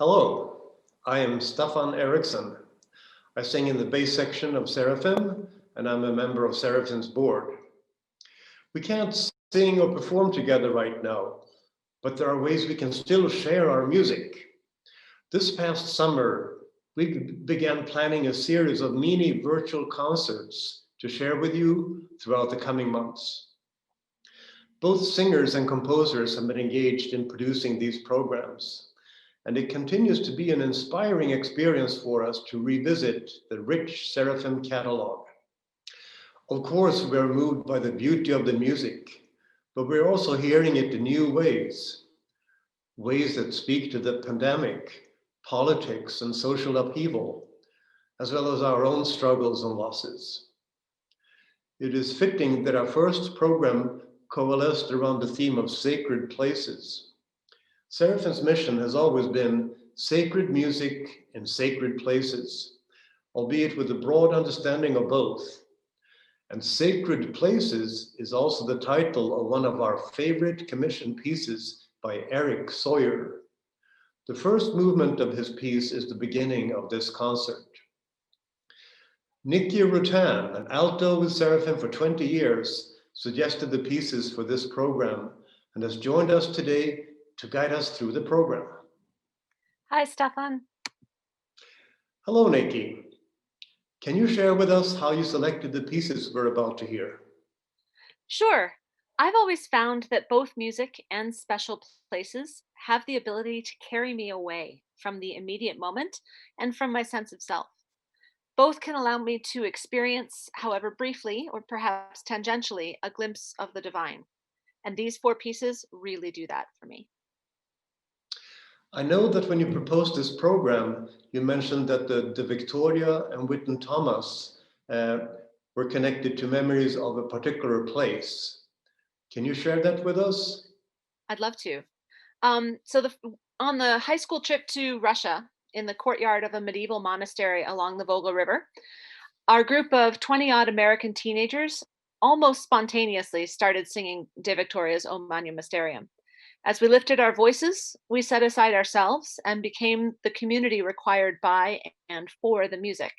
Hello, I am Staffan Eriksson. I sing in the bass section of Seraphim, and I'm a member of Seraphim's board. We can't sing or perform together right now, but there are ways we can still share our music. This past summer, we began planning a series of mini virtual concerts to share with you throughout the coming months. Both singers and composers have been engaged in producing these programs, and it continues to be an inspiring experience for us to revisit the rich Seraphim catalog. Of course, we are moved by the beauty of the music, but we're also hearing it in new ways that speak to the pandemic, politics, and social upheaval, as well as our own struggles and losses. It is fitting that our first program coalesced around the theme of sacred places. Seraphim's mission has always been sacred music in sacred places, albeit with a broad understanding of both. And Sacred Places is also the title of one of our favorite commissioned pieces by Eric Sawyer. The first movement of his piece is the beginning of this concert. Niki Ruttan, an alto with Seraphim for 20 years, suggested the pieces for this program and has joined us today to guide us through the program. Hi, Stefan. Hello, Niki. Can you share with us how you selected the pieces we're about to hear? Sure. I've always found that both music and special places have the ability to carry me away from the immediate moment and from my sense of self. Both can allow me to experience, however briefly or perhaps tangentially, a glimpse of the divine. And these four pieces really do that for me. I know that when you proposed this program, you mentioned that the Victoria and Whitten Tomás were connected to memories of a particular place. Can you share that with us? I'd love to. On the high school trip to Russia, in the courtyard of a medieval monastery along the Volga River, our group of 20 odd American teenagers almost spontaneously started singing De Victoria's O Magnum Mysterium. As we lifted our voices, we set aside ourselves and became the community required by and for the music,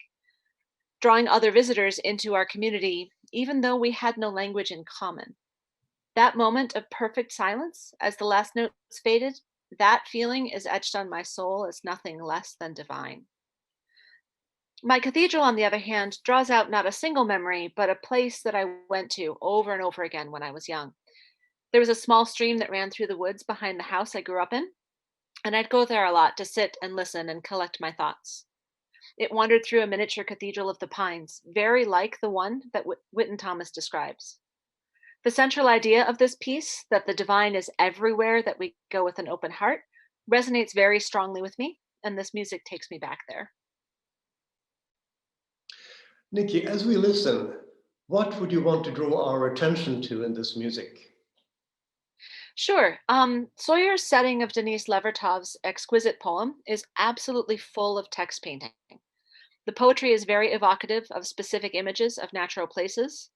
drawing other visitors into our community, even though we had no language in common. That moment of perfect silence, as the last notes faded, that feeling is etched on my soul as nothing less than divine. My cathedral, on the other hand, draws out not a single memory, but a place that I went to over and over again when I was young. There was a small stream that ran through the woods behind the house I grew up in, and I'd go there a lot to sit and listen and collect my thoughts. It wandered through a miniature cathedral of the pines, very like the one that Whitten Tomás describes. The central idea of this piece, that the divine is everywhere that we go with an open heart, resonates very strongly with me, and this music takes me back there. Niki, as we listen, what would you want to draw our attention to in this music? Sure. Sawyer's setting of Denise Levertov's exquisite poem is absolutely full of text painting. The poetry is very evocative of specific images of natural places,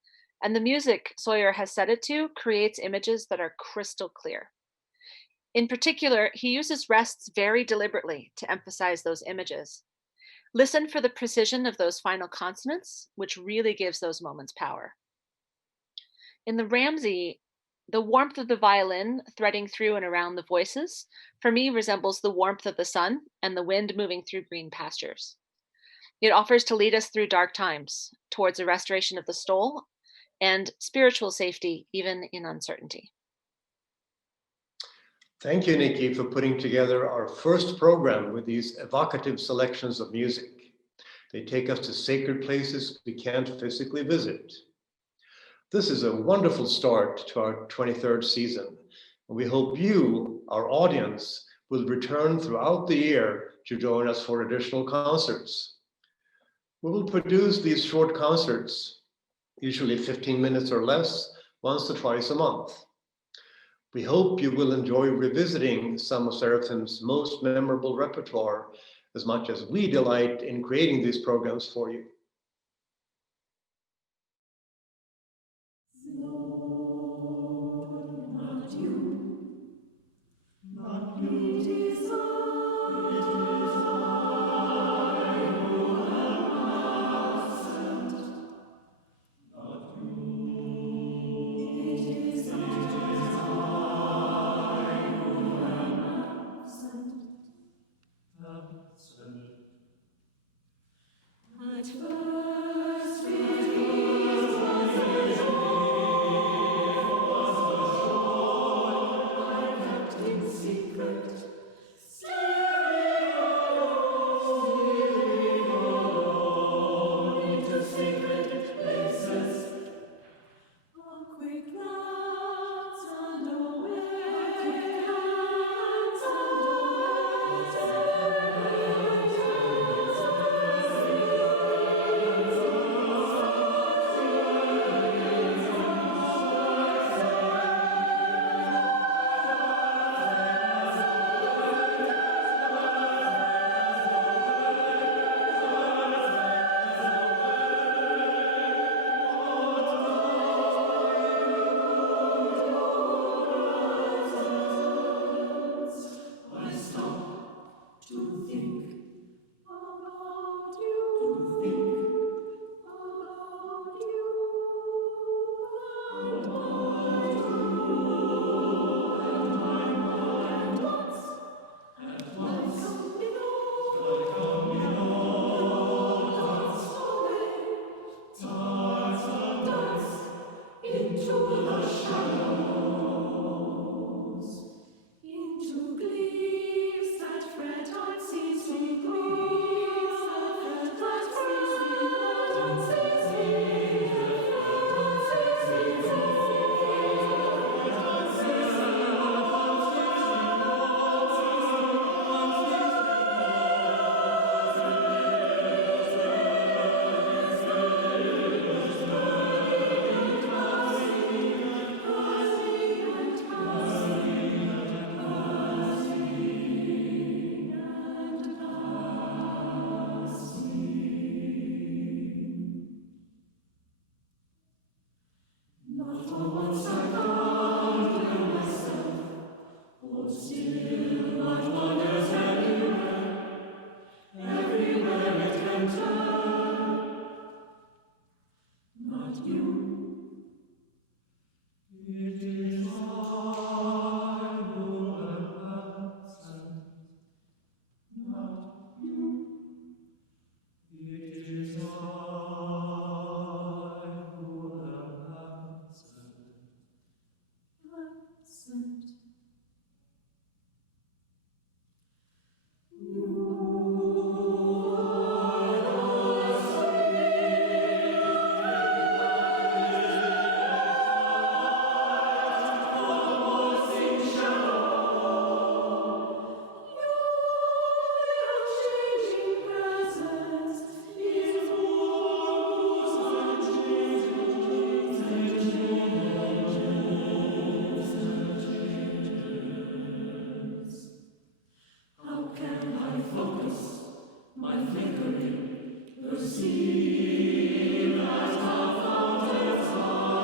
and the music Sawyer has set it to creates images that are crystal clear. In particular, he uses rests very deliberately to emphasize those images. Listen for the precision of those final consonants, which really gives those moments power. In the Ramsay, the warmth of the violin threading through and around the voices, for me, resembles the warmth of the sun and the wind moving through green pastures. It offers to lead us through dark times, towards a restoration of the soul and spiritual safety, even in uncertainty. Thank you, Niki, for putting together our first program with these evocative selections of music. They take us to sacred places we can't physically visit. This is a wonderful start to our 23rd season, and we hope you, our audience, will return throughout the year to join us for additional concerts. We will produce these short concerts, usually 15 minutes or less, once or twice a month. We hope you will enjoy revisiting some of Seraphim's most memorable repertoire as much as we delight in creating these programs for you. to think about you, to think about you, and at once come in all dance into the shadows, into gleams that fret unceasing, gleams that fret unceasing, not for one second myself, hold still what wanders everywhere it can turn. Not you, it is I who am absent. Not you, it is I who am absent. Absent. How can I focus my flickering, perceive as our fountains are?